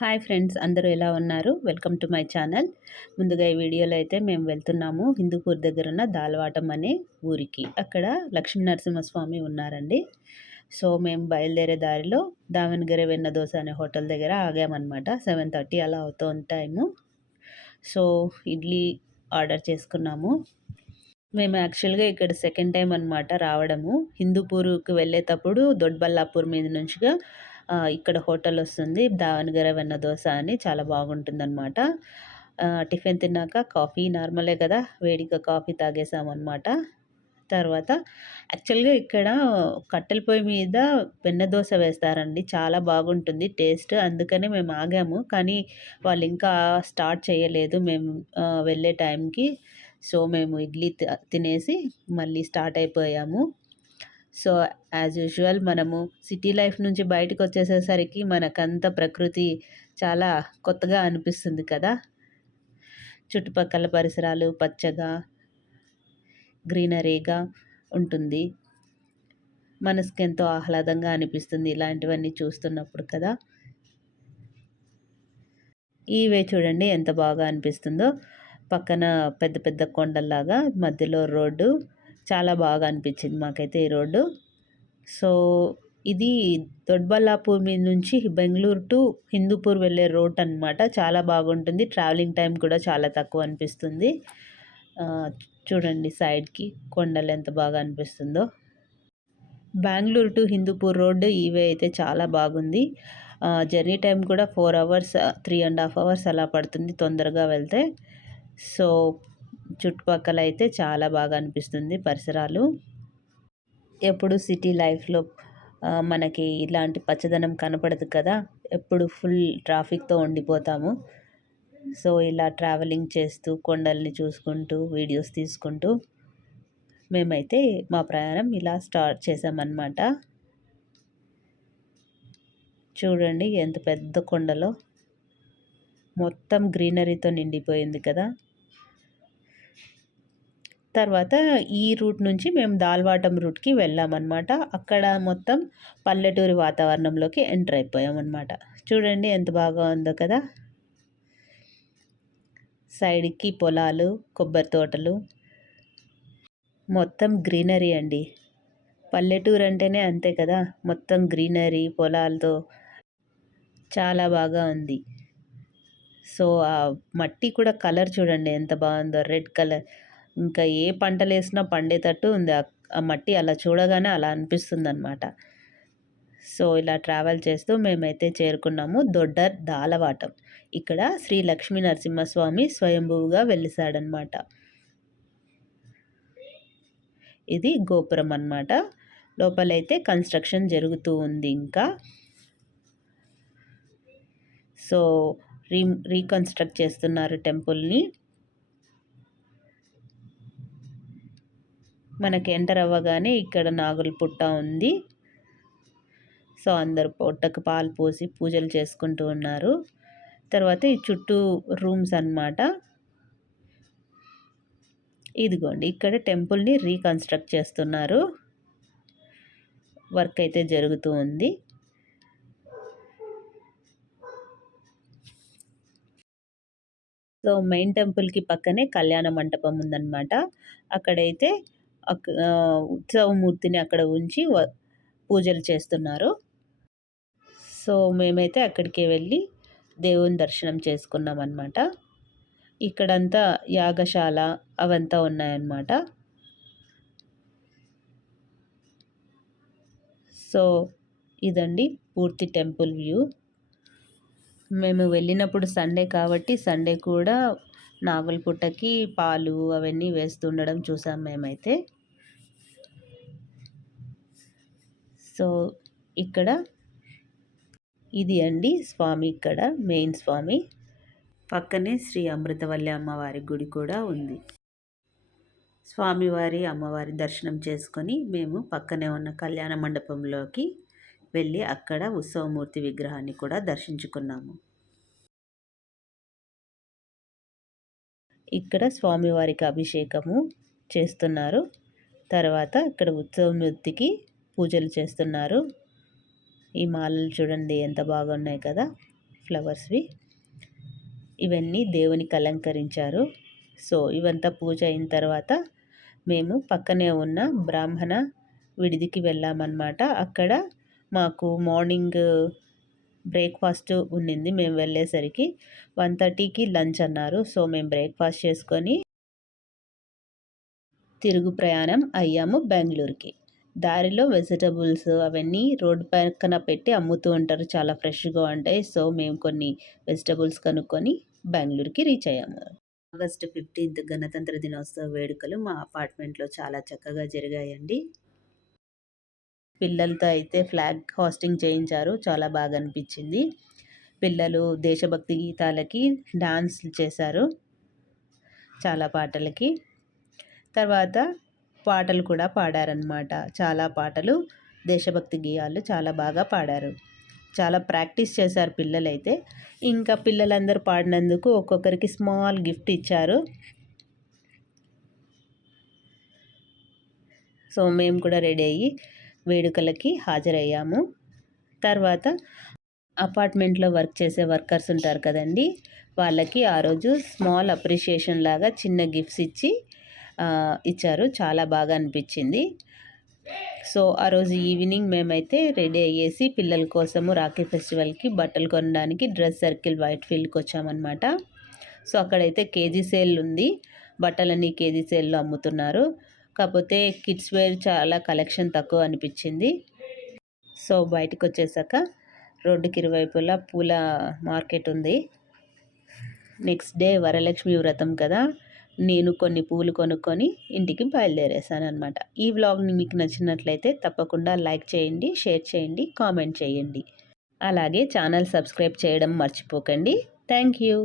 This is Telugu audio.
హాయ్ ఫ్రెండ్స్, అందరూ ఎలా ఉన్నారు? Welcome to my channel. ముందుగా ఈ వీడియోలో అయితే మేము వెళ్తున్నాము హిందూపూర్ దగ్గర ఉన్న దాలవాటం అనే ఊరికి. అక్కడ లక్ష్మీ నరసింహస్వామి ఉన్నారండి. సో మేము బయలుదేరే దారిలో దావణగిరి వెన్న దోస అనే హోటల్ దగ్గర ఆగామన్నమాట. 7:30 అలా అవుతుంది టైము. సో ఇడ్లీ ఆర్డర్ చేసుకున్నాము. మేము యాక్చువల్గా ఇక్కడ సెకండ్ టైం అనమాట రావడము. హిందూపూర్కి వెళ్ళేటప్పుడు దొడ్బల్లాపూర్ మీద నుంచిగా ఇక్కడ హోటల్ వస్తుంది, దావణగిరి వెన్న దోస అని. చాలా బాగుంటుందన్నమాట. టిఫిన్ తిన్నాక కాఫీ నార్మలే కదా, వేడిగా కాఫీ తాగేసామన్నమాట. తర్వాత యాక్చువల్గా ఇక్కడ కట్టెల పొయ్యి మీద వెన్న దోస వేస్తారండి. చాలా బాగుంటుంది టేస్ట్. అందుకనే మేము ఆగాము, కానీ వాళ్ళు ఇంకా స్టార్ట్ చేయలేదు మేము వెళ్ళే టైంకి. సో మేము ఇడ్లీ తినేసి మళ్ళీ స్టార్ట్ అయిపోయాము. సో యాజ్ యూజువల్ మనము సిటీ లైఫ్ నుంచి బయటకు వచ్చేసేసరికి మనకంత ప్రకృతి చాలా కొత్తగా అనిపిస్తుంది కదా. చుట్టుపక్కల పరిసరాలు పచ్చగా గ్రీనరీగా ఉంటుంది. మనసుకి ఎంతో ఆహ్లాదంగా అనిపిస్తుంది ఇలాంటివన్నీ చూస్తున్నప్పుడు కదా. ఈవే చూడండి ఎంత బాగా అనిపిస్తుందో. పక్కన పెద్ద పెద్ద కొండల్లాగా, మధ్యలో రోడ్డు. చాలా బాగా అనిపించింది మాకైతే ఈ రోడ్డు. సో ఇది దొడ్బల్లాపూర్ మీద నుంచి బెంగళూరు టు హిందూపూర్ వెళ్ళే రోడ్ అనమాట. చాలా బాగుంటుంది. ట్రావెలింగ్ టైం కూడా చాలా తక్కువ అనిపిస్తుంది. చూడండి సైడ్కి కొండలు ఎంత బాగా అనిపిస్తుందో. బెంగళూరు టు హిందూపూర్ రోడ్డు ఈవే అయితే చాలా బాగుంది. జర్నీ టైం కూడా 4 అవర్స్ 3.5 అవర్స్ అలా పడుతుంది తొందరగా వెళ్తే. సో చుట్టుపక్కల అయితే చాలా బాగా అనిపిస్తుంది పరిసరాలు. ఎప్పుడు సిటీ లైఫ్లో మనకి ఇలాంటి పచ్చదనం కనపడదు కదా, ఎప్పుడు ఫుల్ ట్రాఫిక్తో ఉండిపోతాము. సో ఇలా ట్రావెలింగ్ చేస్తూ కొండల్ని చూసుకుంటూ వీడియోస్ తీసుకుంటూ మేమైతే మా ప్రయాణం ఇలా స్టార్ట్ చేసామన్నమాట. చూడండి ఎంత పెద్ద కొండలో, మొత్తం గ్రీనరీతో నిండిపోయింది కదా. తర్వాత ఈ రూట్ నుంచి మేము దాల్వాటం రూట్కి వెళ్ళామన్నమాట. అక్కడ మొత్తం పల్లెటూరి వాతావరణంలోకి ఎంటర్ అయిపోయామన్నమాట. చూడండి ఎంత బాగా ఉందో కదా. సైడ్కి పొలాలు, కొబ్బరి తోటలు, మొత్తం గ్రీనరీ అండి. పల్లెటూరు అంటేనే అంతే కదా, మొత్తం గ్రీనరీ పొలాలతో చాలా బాగా ఉంది. సో ఆ మట్టి కూడా కలర్ చూడండి ఎంత బాగుందో, రెడ్ కలర్. ఇంకా ఏ పంటలు వేసినా పండేటట్టు ఉంది. ఆ మట్టి అలా చూడగానే అలా అనిపిస్తుంది అనమాట. సో ఇలా ట్రావెల్ చేస్తూ మేమైతే చేరుకున్నాము దొడ్డర్ దాలవాటం. ఇక్కడ శ్రీ లక్ష్మీ నరసింహస్వామి స్వయంభువుగా వెలిసాడనమాట. ఇది గోపురం అన్నమాట. లోపలైతే కన్స్ట్రక్షన్ జరుగుతూ ఉంది ఇంకా. సో రీకన్స్ట్రక్ట్ చేస్తున్నారు టెంపుల్ని. మనకి ఎంటర్ అవ్వగానే ఇక్కడ నాగుల పుట్ట ఉంది. సో అందరు పుట్టకు పాలు పోసి పూజలు చేసుకుంటూ ఉన్నారు. తర్వాత ఈ చుట్టూ రూమ్స్ అన్నమాట. ఇదిగోండి ఇక్కడ టెంపుల్ని రీకన్స్ట్రక్ట్ చేస్తున్నారు. వర్క్ అయితే జరుగుతూ ఉంది. సో మెయిన్ టెంపుల్కి పక్కనే కళ్యాణ మంటపం ఉందన్నమాట. అక్కడైతే ఉత్సవమూర్తిని అక్కడ ఉంచి పూజలు చేస్తున్నారు. సో మేమైతే అక్కడికి వెళ్ళి దేవుని దర్శనం చేసుకున్నాం అన్నమాట. ఇక్కడంతా యాగశాల అవంతా ఉన్నాయన్నమాట. సో ఇదండి పూర్తి టెంపుల్ వ్యూ. మేము వెళ్ళినప్పుడు సండే కాబట్టి సండే కూడా నాగుల పుట్టకి పాలు అవన్నీ వేస్తుండడం చూసాం మేమైతే. సో ఇక్కడ ఇది అండి స్వామి, ఇక్కడ మెయిన్ స్వామి. పక్కనే శ్రీ అమృతవల్లి అమ్మవారి గుడి కూడా ఉంది. స్వామివారి అమ్మవారి దర్శనం చేసుకొని మేము పక్కనే ఉన్న కళ్యాణ మండపంలోకి వెళ్ళి అక్కడ ఉత్సవమూర్తి విగ్రహాన్ని కూడా దర్శించుకున్నాము. ఇక్కడ స్వామివారికి అభిషేకము చేస్తున్నారు. తర్వాత ఇక్కడ ఉత్సవమూర్తికి పూజలు చేస్తున్నారు. ఈ మాలలు చూడండి ఎంత బాగున్నాయి కదా. ఫ్లవర్స్వి. ఇవన్నీ దేవునికి అలంకరించారు. సో ఇవంతా పూజ అయిన తర్వాత మేము పక్కనే ఉన్న బ్రాహ్మణ విడిదికి వెళ్ళామన్నమాట. అక్కడ మాకు మార్నింగ్ బ్రేక్ఫాస్ట్ ఉండింది. మేము వెళ్ళేసరికి 1:30కి లంచ్ అన్నారు. సో మేము బ్రేక్ఫాస్ట్ చేసుకొని తిరుగు ప్రయాణం అయ్యాము బెంగళూరుకి. దారిలో వెజిటబుల్స్ అవన్నీ రోడ్డు పక్కన పెట్టి అమ్ముతూ ఉంటారు, చాలా ఫ్రెష్గా ఉంటాయి. సో మేము కొన్ని వెజిటబుల్స్ కనుక్కొని బెంగళూరుకి రీచ్ అయ్యాము. ఆగస్టు 15th గణతంత్ర దినోత్సవ వేడుకలు మా అపార్ట్మెంట్లో చాలా చక్కగా జరిగాయండి. పిల్లలతో అయితే ఫ్లాగ్ హాస్టింగ్ చేయించారు, చాలా బాగా అనిపించింది. పిల్లలు దేశభక్తి గీతాలకి డాన్స్లు చేశారు, చాలా పాటలకి. తర్వాత పాటలు కూడా పాడారనమాట. చాలా పాటలు దేశభక్తి గేయాలు చాలా బాగా పాడారు. చాలా ప్రాక్టీస్ చేశారు పిల్లలైతే. ఇంకా పిల్లలందరూ పాడినందుకు ఒక్కొక్కరికి స్మాల్ గిఫ్ట్ ఇచ్చారు. సో మేము కూడా రెడీ అయ్యి వేడుకలకి హాజరయ్యాము. తర్వాత అపార్ట్మెంట్లో వర్క్ చేసే వర్కర్స్ ఉంటారు కదండి, వాళ్ళకి ఆ రోజు స్మాల్ అప్రిషియేషన్ లాగా చిన్న గిఫ్ట్స్ ఇచ్చారు. చాలా బాగా అనిపించింది. సో ఆ రోజు ఈవినింగ్ మేమైతే రెడీ అయ్యేసి పిల్లల కోసము రాఖీ ఫెస్టివల్కి బట్టలు కొనడానికి డ్రెస్ సర్కిల్ వైట్ ఫీల్డ్కి వచ్చామన్నమాట. సో అక్కడైతే కేజీ సేల్ ఉంది, బట్టలన్నీ కేజీ సేల్లో అమ్ముతున్నారు. కాకపోతే కిడ్స్ వేర్ చాలా కలెక్షన్ తక్కువ అనిపించింది. సో బయటకు వచ్చేసాక రోడ్డుకి ఇరువైపులా పూల మార్కెట్ ఉంది. నెక్స్ట్ డే వరలక్ష్మి వ్రతం కదా, నేను కొన్ని పూలు కొనుక్కొని ఇంటికి బయలుదేరేసాను అనమాట. ఈ వ్లాగ్ని మీకు నచ్చినట్లయితే తప్పకుండా లైక్ చేయండి, షేర్ చేయండి, కామెంట్ చేయండి. అలాగే ఛానల్ సబ్స్క్రైబ్ చేయడం మర్చిపోకండి. Thank you.